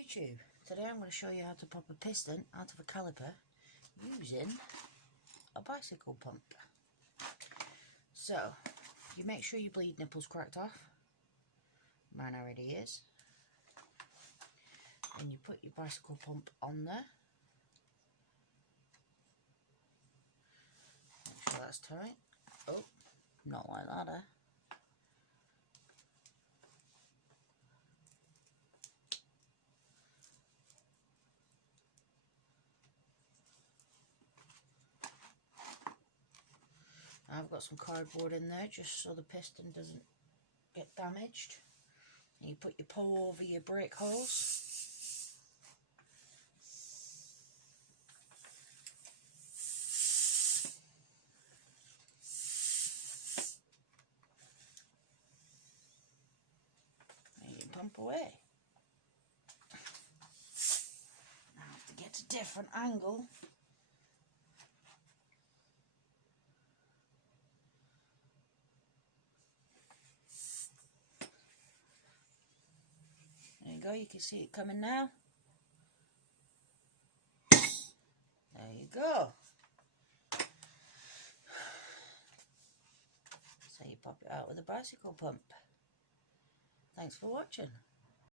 YouTube. Today I'm going to show you how to pop a piston out of a caliper using a bicycle pump. So, you make sure your bleed nipple's cracked off. Mine already is. And you put your bicycle pump on there. Make sure that's tight. Oh, not like that, eh? I've got some cardboard in there just so the piston doesn't get damaged. And you put your pole over your brake hose. And you pump away. Now I have to get a different angle. There you go, you can see it coming now. There you go. So you pop it out with a bicycle pump. Thanks for watching.